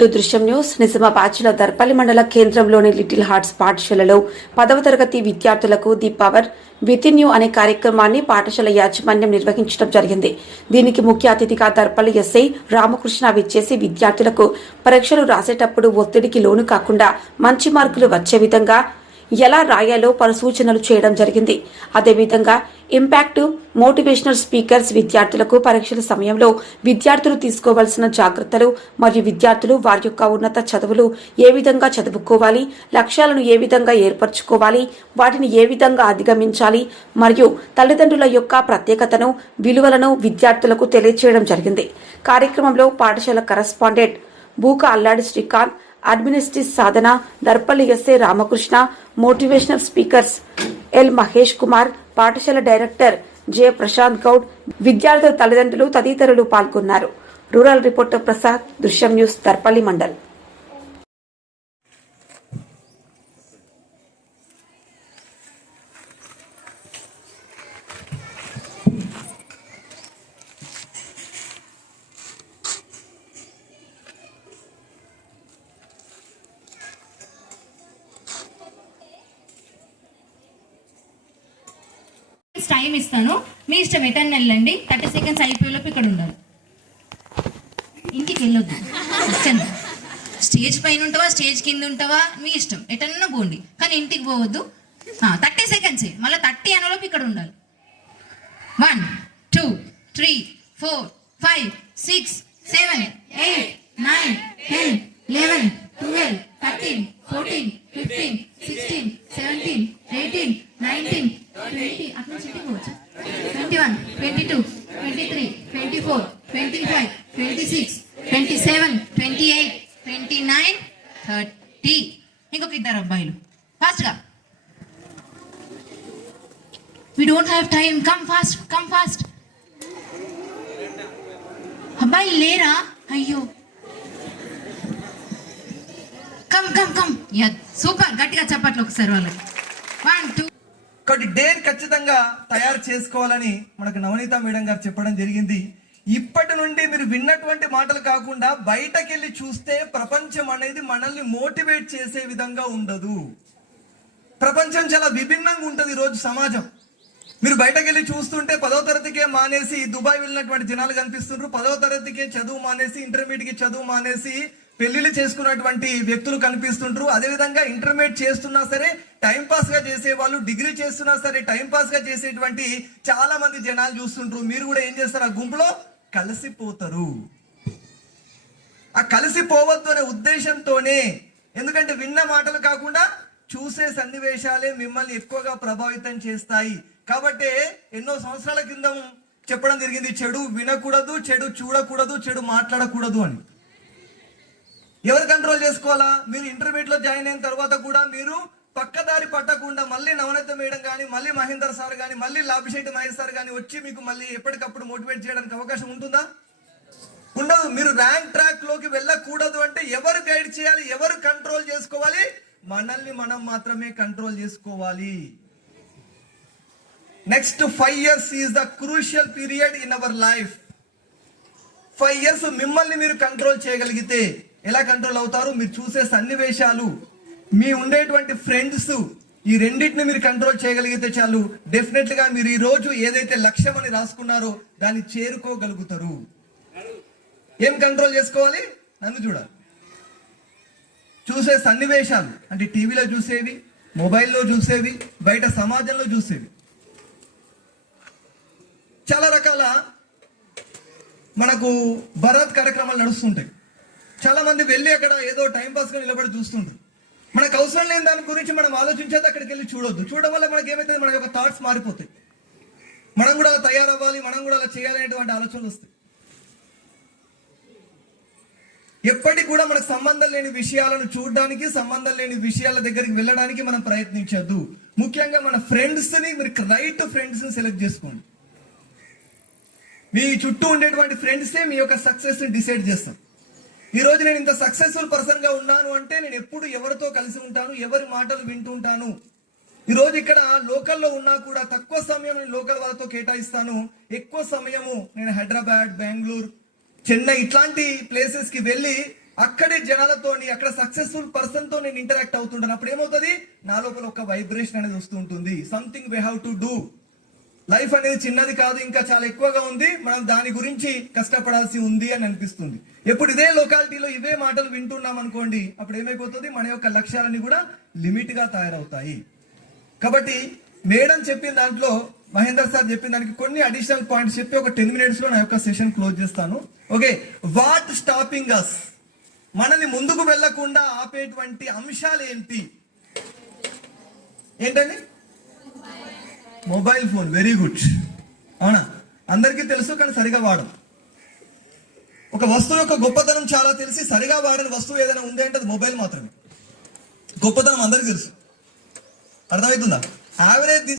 To దృశ్యం news. Nizamabad Darpalli మండల కేంద్రంలోని లిటిల్ హార్ట్స్ పాఠశాలలో పదవ తరగతి విద్యార్థులకు ది పవర్ వితిన్ యూ అనే కార్యక్రమాన్ని పాఠశాల యాజమాన్యం నిర్వహించడం జరిగింది. దీనికి ముఖ్య అతిథిగా దర్పల్లి ఎస్ఐ రామకృష్ణ విచ్చేసి విద్యార్థులకు పరీక్షలు రాసేటప్పుడు ఒత్తిడికి లోను కాకుండా మంచి మార్కులు వచ్చే విధంగా ఎలా రాయాలో పలు సూచనలు చేయడం జరిగింది. అదేవిధంగా ఇంపాక్ట్ మోటివేషనల్ స్పీకర్స్ విద్యార్థులకు పరీక్షల సమయంలో విద్యార్థులు తీసుకోవాల్సిన జాగ్రత్తలు మరియు విద్యార్థులు వారి యొక్క ఉన్నత చదువులు ఏ విధంగా చదువుకోవాలి లక్ష్యాలను ఏ విధంగా ఏర్పరచుకోవాలి వాటిని ఏ విధంగా అధిగమించాలి మరియు తల్లిదండ్రుల యొక్క ప్రత్యేకతను విలువలను విద్యార్థులకు తెలియచేయడం జరిగింది. కార్యక్రమంలో పాఠశాల correspondent Booka Alladi Srikanth administrative Sadhana Darpalli SA Ramakrishna motivational speakers L Mahesh Kumar పాఠశాల డైరెక్టర్ జె ప్రశాంత్ గౌడ్ విద్యార్థుల తల్లిదండ్రులు తదితరులు పాల్గొన్నారు రూరల్ రిపోర్టర్ ప్రసాద్ దృశ్యం న్యూస్ దర్పల్లి మండల్ టైం ఇస్తాను. మీ ఇష్టం ఎటన్ వెళ్ళండి. థర్టీ సెకండ్స్ అయిపోయేలోపు ఇక్కడ ఉండాలి. ఇంటికి వెళ్ళొద్దు. స్టేజ్ పైన ఉంటావా స్టేజ్ కింద ఉంటావా? మీ ఇష్టం. ఎటన్నా పోండి. కానీ ఇంటికి పోవద్దు. థర్టీ సెకండ్స్ మళ్ళీ థర్టీ అనలోపు ఇక్కడ ఉండాలి. One two three four five six seven eight nine twenty two twenty three twenty four twenty five twenty six twenty seven twenty eight twenty nine thirty. ఇంకొక ఇద్దరు అబ్బాయిలు. ఫాస్ట్గా. We don't have time come fast come fast అబ్బాయి లేరా? అయ్యో. Come come come ya super. గట్టిగా చప్పట్లు ఒకసారి వాళ్ళకి. వన్ టూ కాబట్టి డేర్ ఖచ్చితంగా తయారు చేసుకోవాలని మనకు నవనీత మేడం గారు చెప్పడం జరిగింది. ఇప్పటి నుండి మీరు విన్నటువంటి మాటలు కాకుండా బయటకెళ్ళి చూస్తే ప్రపంచం అనేది మనల్ని మోటివేట్ చేసే విధంగా ఉండదు. ప్రపంచం చాలా విభిన్నంగా ఉంటుంది ఈరోజు సమాజం. మీరు బయటకెళ్ళి చూస్తుంటే పదో తరగతికే మానేసి దుబాయ్ వెళ్ళినటువంటి జనాలు కనిపిస్తుండ్రు. పదో తరగతికే చదువు మానేసి ఇంటర్మీడియట్కి చదువు మానేసి పెళ్ళిళ్ళు చేసుకున్నటువంటి వ్యక్తులు కనిపిస్తుంటారు. అదేవిధంగా ఇంటర్మీడియట్ చేస్తున్నా సరే టైం పాస్గా చేసే వాళ్ళు డిగ్రీ చేస్తున్నా సరే టైం పాస్గా చేసేటువంటి చాలా మంది జనాలు చూస్తుంటారు. మీరు కూడా ఏం చేస్తారు? ఆ గుంపులో కలిసిపోతారు. ఆ కలిసిపోవద్దు అనే ఉద్దేశంతోనే ఎందుకంటే విన్న మాటలు కాకుండా చూసే సన్నివేశాలే మిమ్మల్ని ఎక్కువగా ప్రభావితం చేస్తాయి. కాబట్టి ఎన్నో సంవత్సరాల కింద చెప్పడం జరిగింది చెడు వినకూడదు చెడు చూడకూడదు చెడు మాట్లాడకూడదు అని. ఎవరు కంట్రోల్ చేసుకోవాలా? మీరు ఇంటర్మీడియట్లో జాయిన్ అయిన తర్వాత కూడా మీరు పక్కదారి పట్టకుండా మళ్ళీ నవనీత మేడం కానీ మళ్ళీ మహేందర్ సార్ కానీ మళ్ళీ లాభిశెట్టి మహేష్ సార్ కానీ వచ్చి మీకు మళ్ళీ ఎప్పటికప్పుడు మోటివేట్ చేయడానికి అవకాశం ఉంటుందా? ఉండదు. మీరు ర్యాంక్ ట్రాక్లోకి వెళ్ళకూడదు అంటే ఎవరు గైడ్ చేయాలి ఎవరు కంట్రోల్ చేసుకోవాలి? మనల్ని మనం మాత్రమే కంట్రోల్ చేసుకోవాలి. Next five years is the crucial period in our life five years మిమ్మల్ని మీరు కంట్రోల్ చేయగలిగితే ఎలా కంట్రోల్ అవుతారు? మీరు చూసే సన్నివేశాలు మీ ఉండేటువంటి ఫ్రెండ్స్ ఈ రెండింటిని మీరు కంట్రోల్ చేయగలిగితే చాలు. డెఫినెట్గా మీరు ఈ రోజు ఏదైతే లక్ష్యం అని రాసుకున్నారో దాన్ని చేరుకోగలుగుతారు. ఏం కంట్రోల్ చేసుకోవాలి? నన్ను చూడాలి చూసే సన్నివేశాలు అంటే టీవీలో చూసేవి మొబైల్లో చూసేవి బయట సమాజంలో చూసేవి. చాలా రకాల మనకు భరత్ కార్యక్రమాలు నడుస్తుంటాయి. చాలా మంది వెళ్ళి అక్కడ ఏదో టైం పాస్గా నిలబడి చూస్తుండ్రు. మనకు అవసరం లేని దాని గురించి మనం ఆలోచించేది అక్కడికి వెళ్ళి చూడొద్దు. చూడడం వల్ల మనకి ఏమైతుంది? మన యొక్క థాట్స్ మారిపోతాయి. మనం కూడా అలా తయారవ్వాలి మనం కూడా అలా చేయాలనేటువంటి ఆలోచనలు వస్తాయి. ఎప్పటికి కూడా మనకు సంబంధం లేని విషయాలను చూడడానికి సంబంధం లేని విషయాల దగ్గరికి వెళ్ళడానికి మనం ప్రయత్నించద్దు. ముఖ్యంగా మన ఫ్రెండ్స్ని మీరు రైట్ ఫ్రెండ్స్ని సెలెక్ట్ చేసుకోండి. మీ చుట్టూ ఉండేటువంటి ఫ్రెండ్సే మీ యొక్క సక్సెస్ని డిసైడ్ చేస్తాం. ఈ రోజు నేను ఇంత సక్సెస్ఫుల్ పర్సన్గా ఉన్నాను అంటే నేను ఎప్పుడు ఎవరితో కలిసి ఉంటాను ఎవరి మాటలు వింటుంటాను ఈ రోజు ఇక్కడ లోకల్లో ఉన్నా కూడా తక్కువ సమయం నేను లోకల్ వాళ్ళతో కేటాయిస్తాను. ఎక్కువ సమయము నేను హైదరాబాద్ బెంగళూరు చెన్నై ఇట్లాంటి ప్లేసెస్కి వెళ్ళి అక్కడి జనాలతోని అక్కడ సక్సెస్ఫుల్ పర్సన్తో నేను ఇంటరాక్ట్ అవుతుంటాను. అప్పుడు ఏమవుతుంది? నా లోపల ఒక వైబ్రేషన్ అనేది వస్తుంటుంది something we have to do life అనేది చిన్నది కాదు ఇంకా చాలా ఎక్కువగా ఉంది. మనం దాని గురించి కష్టపడాల్సి ఉంది అని అనిపిస్తుంది. ఎప్పుడు ఇదే లొకాలిటీలో ఇవే మాటలు వింటున్నాం అనుకోండి అప్పుడు ఏమైపోతుంది? మన యొక్క లక్ష్యాలన్నీ కూడా లిమిట్గా తయారవుతాయి. కాబట్టి మేడం చెప్పిన దాంట్లో మహేందర్ సార్ చెప్పిన దానికి కొన్ని అడిషనల్ పాయింట్స్ చెప్పి ఒక టెన్ మినిట్స్లో నా యొక్క సెషన్ క్లోజ్ చేస్తాను. ఓకే వాట్ స్టాపింగ్ అస్ మనల్ని ముందుకు వెళ్ళకుండా ఆపేటువంటి అంశాలు ఏంటి? ఏంటండి? మొబైల్ ఫోన్ వెరీ గుడ్ అవునా? అందరికీ తెలుసు కానీ సరిగా వాడం ఒక వస్తువు యొక్క గొప్పతనం చాలా తెలిసి సరిగా వాడని వస్తువు ఏదైనా ఉంది అంటే అది మొబైల్ మాత్రమే. గొప్పతనం అందరికీ తెలుసు. అర్థమవుతుందా? యావరేజ్